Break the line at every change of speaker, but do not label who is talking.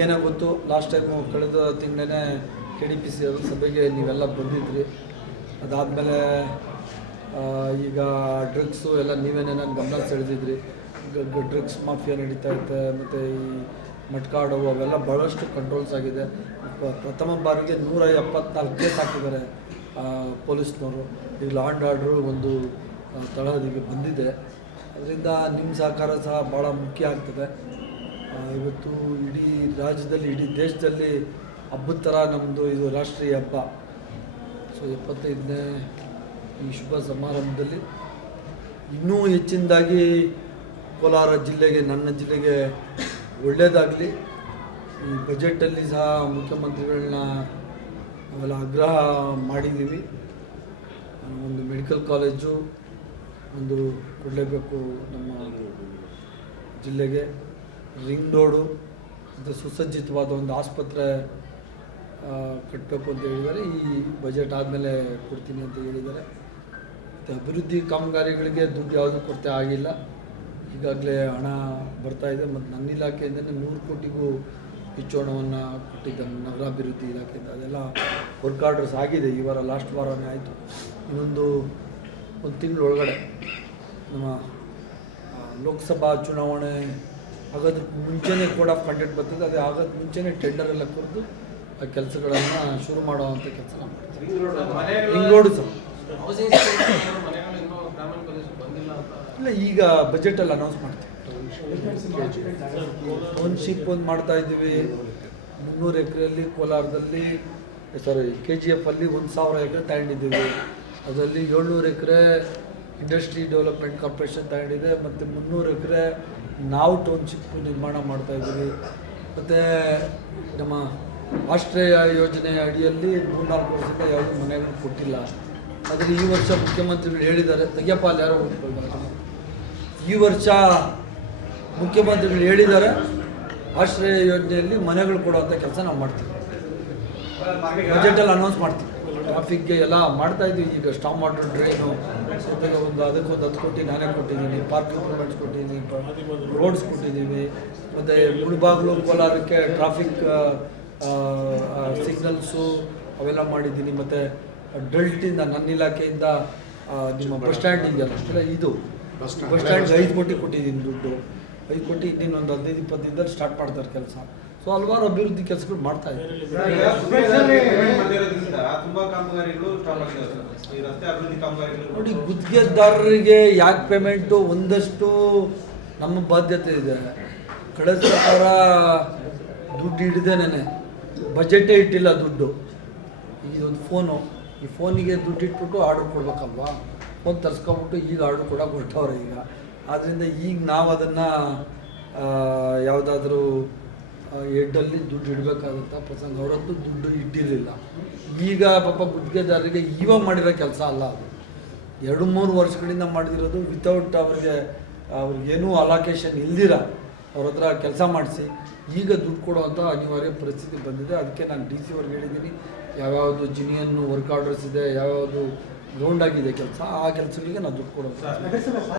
ನಿಮಗೇನೋ ಗೊತ್ತು last time ಕಳೆದ ತಿಂಗಳೇ ಕೆ ಡಿ ಪಿ ಸಿ ಸಭೆಗೆ ನೀವೆಲ್ಲ ಬಂದಿದ್ರಿ. ಅದಾದಮೇಲೆ ಈಗ ಡ್ರಗ್ಸು ಎಲ್ಲ ನೀವೇನೇ ನೀವೇನೇನೋ ಗಮನ ಸೆಳೆದಿದ್ರಿ. ಡ್ರಗ್ಸ್ ಮಾಫಿಯಾ ನಡೀತಾ ಇರುತ್ತೆ ಮತ್ತು ಈ ಮಟ್ಕಾಡು ಅವೆಲ್ಲ ಭಾಳಷ್ಟು ಕಂಟ್ರೋಲ್ಸ್ ಆಗಿದೆ. ಪ್ರಥಮ ಬಾರಿಗೆ ನೂರ ಎಪ್ಪತ್ನಾಲ್ಕು ಕೇಸ್ ಹಾಕಿದ್ದಾರೆ ಪೊಲೀಸ್ನವರು. ಈಗ ಲಾ ಆ್ಯಂಡ್ ಆರ್ಡ್ರು ಒಂದು ತಳದಿಗೆ ಬಂದಿದೆ. ಅದರಿಂದ ನಿಮ್ಮ ಸಹಕಾರ ಸಹ ಭಾಳ ಮುಖ್ಯ ಆಗ್ತದೆ. ಇವತ್ತು ಇಡೀ ರಾಜ್ಯದಲ್ಲಿ, ಇಡೀ ದೇಶದಲ್ಲಿ ಹಬ್ಬದ ಥರ ನಮ್ಮದು ಇದು ರಾಷ್ಟ್ರೀಯ ಹಬ್ಬ. ಸೊ, ಎಪ್ಪತ್ತೈದನೇ ಈ ಶುಭ ಸಮಾರಂಭದಲ್ಲಿ ಇನ್ನೂ ಹೆಚ್ಚಿನದಾಗಿ ಕೋಲಾರ ಜಿಲ್ಲೆಗೆ, ನನ್ನ ಜಿಲ್ಲೆಗೆ ಒಳ್ಳೆಯದಾಗಲಿ ಈ ಬಜೆಟಲ್ಲಿ ಸಹ ಮುಖ್ಯಮಂತ್ರಿಗಳನ್ನ ನಾವೆಲ್ಲ ಆಗ್ರಹ ಮಾಡಿದ್ದೀವಿ. ಒಂದು ಮೆಡಿಕಲ್ ಕಾಲೇಜು ಒಂದು ಕೊಡಲೇಬೇಕು ನಮ್ಮ ಜಿಲ್ಲೆಗೆ. ರಿಂಗ್ ರೋಡು ಮತ್ತು ಸುಸಜ್ಜಿತವಾದ ಒಂದು ಆಸ್ಪತ್ರೆ ಕಟ್ಟಬೇಕು ಅಂತ ಹೇಳಿದ್ದಾರೆ. ಈ ಬಜೆಟ್ ಆದಮೇಲೆ ಕೊಡ್ತೀನಿ ಅಂತ ಹೇಳಿದ್ದಾರೆ. ಮತ್ತು ಅಭಿವೃದ್ಧಿ ಕಾಮಗಾರಿಗಳಿಗೆ ದುಡ್ಡು ಯಾವುದೂ ಕೊರತೆ ಆಗಿಲ್ಲ. ಈಗಾಗಲೇ ಹಣ ಬರ್ತಾ ಇದೆ. ಮತ್ತು ನನ್ನ ಇಲಾಖೆಯಿಂದಲೇ ನೂರು ಕೋಟಿಗೂ ಹೆಚ್ಚು ಹಣವನ್ನು ಕೊಟ್ಟಿದ್ದಾರೆ. ನಗರಾಭಿವೃದ್ಧಿ ಇಲಾಖೆಯಿಂದ ಅದೆಲ್ಲ ವರ್ಕ್ ಆರ್ಡರ್ಸ್ ಆಗಿದೆ. ಈ ವಾರ, ಲಾಸ್ಟ್ ವಾರನೇ ಆಯಿತು. ಇನ್ನೊಂದು ಒಂದು ತಿಂಗಳೊಳಗಡೆ ನಮ್ಮ ಲೋಕಸಭಾ ಚುನಾವಣೆ ಆಗೋದಕ್ಕೆ ಮುಂಚೆನೇ ಕೋಡ್ ಆಫ್ ಕಂಡಕ್ಟ್ ಬರ್ತದೆ ಅದೇ ಆಗೋದು ಮುಂಚೆನೇ ಟೆಂಡರ್ ಎಲ್ಲ ಕುರಿತು ಆ ಕೆಲಸಗಳನ್ನು ಶುರು ಮಾಡುವಂಥ ಕೆಲಸ ಮಾಡ್ತೀವಿ. ರೋಡ್ ಇಲ್ಲ ಈಗ ಬಜೆಟಲ್ಲಿ ಅನೌನ್ಸ್ ಮಾಡ್ತೀವಿ. ಟೌನ್ಶಿಪ್ ಒಂದು ಮಾಡ್ತಾ ಇದ್ದೀವಿ. ಮುನ್ನೂರು ಎಕರೆಯಲ್ಲಿ ಕೋಲಾರದಲ್ಲಿ ಸಾರಿ ಕೆ ಜಿ ಎಫ್ ಅಲ್ಲಿ ಒಂದು ಸಾವಿರ ಎಕರೆ ತಗೊಂಡಿದ್ದೀವಿ. ಅದರಲ್ಲಿ ಏಳ್ನೂರು ಎಕರೆ ಇಂಡಸ್ಟ್ರಿ ಡೆವಲಪ್ಮೆಂಟ್ ಕಾರ್ಪೊರೇಷನ್ ತಗೊಂಡಿದೆ, ಮತ್ತು ಮುನ್ನೂರು ಎಕರೆ ನಾವು ಟೌನ್ಶಿಪ್ ನಿರ್ಮಾಣ ಮಾಡ್ತಾಯಿದ್ದೀವಿ ಮತ್ತು ನಮ್ಮ ಆಶ್ರಯ ಯೋಜನೆ ಅಡಿಯಲ್ಲಿ ಮೂರ್ನಾಲ್ಕು ವರ್ಷದಿಂದ ಯಾವುದೂ ಮನೆಗಳು ಕೊಟ್ಟಿಲ್ಲ. ಆದರೆ ಈ ವರ್ಷ ಮುಖ್ಯಮಂತ್ರಿಗಳು ಹೇಳಿದ್ದಾರೆ ತಗ್ಯಪ್ಪ ಅಲ್ಲಿ ಯಾರೋ ಈ ವರ್ಷ ಮುಖ್ಯಮಂತ್ರಿಗಳು ಹೇಳಿದ್ದಾರೆ, ಆಶ್ರಯ ಯೋಜನೆಯಲ್ಲಿ ಮನೆಗಳು ಕೊಡುವಂಥ ಕೆಲಸ ನಾವು ಮಾಡ್ತೀವಿ. ಬಜೆಟಲ್ಲಿ ಅನೌನ್ಸ್ ಮಾಡ್ತೀವಿ. ಟ್ರಾಫಿಕ್ಗೆ ಎಲ್ಲ ಮಾಡ್ತಾ ಇದ್ವಿ. ಈಗ ಸ್ಟಾಪ್ ವಾಟರ್ ಡ್ರೈನು ಜೊತೆಗೆ ಒಂದು ಅದಕ್ಕೊಂದು ಹತ್ತು ಕೋಟಿ ನಾನೇ ಕೊಟ್ಟಿದ್ದೀನಿ. ಪಾರ್ಕ್ ಇಂಪ್ರೂವ್ಮೆಂಟ್ಸ್ ಕೊಟ್ಟಿದ್ದೀನಿ. ರೋಡ್ಸ್ ಕೊಟ್ಟಿದ್ದೀವಿ. ಮತ್ತು ಮುಳುಬಾಗ್ಲು ಕೋಲಾರಕ್ಕೆ ಟ್ರಾಫಿಕ್ ಸಿಗ್ನಲ್ಸು ಅವೆಲ್ಲ ಮಾಡಿದ್ದೀನಿ. ಮತ್ತು ಡಲ್ಟಿಂದ ನನ್ನ ಇಲಾಖೆಯಿಂದ ನಿಮ್ಮ ಬಸ್ ಸ್ಟ್ಯಾಂಡ್ ಇದೆಯಲ್ಲ ಅಷ್ಟೆಲ್ಲ ಇದು. ಬಸ್ ಸ್ಟ್ಯಾಂಡ್ ಐದು ಕೋಟಿ ಕೊಟ್ಟಿದ್ದೀನಿ ದುಡ್ಡು. ಐದು ಕೋಟಿ ಇನ್ನೊಂದು ಒಂದು ಹದಿನೈದು ಇಪ್ಪತ್ತು ದಿನದಲ್ಲಿ ಸ್ಟಾರ್ಟ್ ಮಾಡ್ತಾರೆ ಕೆಲಸ. ಸೊ ಹಲವಾರು ಅಭಿವೃದ್ಧಿ ಕೆಲಸಗಳು ಮಾಡ್ತಾ ಇದ್ದಾರೆ. ನೋಡಿ ಗುತ್ತಿಗೆದಾರರಿಗೆ ಯಾಕೆ ಪೇಮೆಂಟು ಒಂದಷ್ಟು ನಮ್ಮ ಬಾಧ್ಯತೆ ಇದೆ. ಕಳೆದ ಸರ್ಕಾರ ದುಡ್ಡು ಹಿಡ್ದೇನೆ ಬಜೆಟೇ ಇಟ್ಟಿಲ್ಲ ದುಡ್ಡು. ಇದೊಂದು ಫೋನು ಈ ಫೋನಿಗೆ ದುಡ್ಡು ಇಟ್ಬಿಟ್ಟು ಆರ್ಡ್ರ್ ಕೊಡ್ಬೇಕಲ್ವಾ? ಫೋನ್ ತರ್ಸ್ಕೊಂಬಿಟ್ಟು ಈಗ ಆರ್ಡರ್ ಕೊಡೋಕೆ ಹೊರಟವ್ರೆ ಈಗ. ಆದ್ದರಿಂದ ಈಗ ನಾವು ಅದನ್ನು ಯಾವುದಾದ್ರೂ ಎಡ್ಡಲ್ಲಿ ದುಡ್ಡು ಇಡಬೇಕಾದಂಥ ಪ್ರಸಂಗ ಅವರದ್ದು ದುಡ್ಡು ಇಟ್ಟಿರಲಿಲ್ಲ. ಈಗ ಪಾಪ ಗುತ್ತಿಗೆದಾರರಿಗೆ ಇವಾಗ ಮಾಡಿರೋ ಕೆಲಸ ಅಲ್ಲ ಅದು. ಎರಡು ಮೂರು ವರ್ಷಗಳಿಂದ ಮಾಡಿದಿರೋದು ವಿತೌಟ್ ಅವ್ರಿಗೆ ಅವ್ರಿಗೇನೂ ಅಲಾಕೇಶನ್ ಇಲ್ದಿರ ಅವ್ರ ಹತ್ರ ಕೆಲಸ ಮಾಡಿಸಿ. ಈಗ ದುಡ್ಡು ಕೊಡುವಂಥ ಅನಿವಾರ್ಯ ಪರಿಸ್ಥಿತಿ ಬಂದಿದೆ. ಅದಕ್ಕೆ ನಾನು ಡಿ ಸಿ ಅವ್ರಿಗೆ ಹೇಳಿದ್ದೀನಿ, ಯಾವ್ಯಾವುದು ಜಿನಿಯನ್ನು ವರ್ಕ್ ಆರ್ಡರ್ಸ್ ಇದೆ, ಯಾವ್ಯಾವುದು ಗ್ರೌಂಡ್ ಆಗಿದೆ ಕೆಲಸ, ಆ ಕೆಲಸಗಳಿಗೆ ನಾವು ದುಡ್ಡು ಕೊಡೋದು.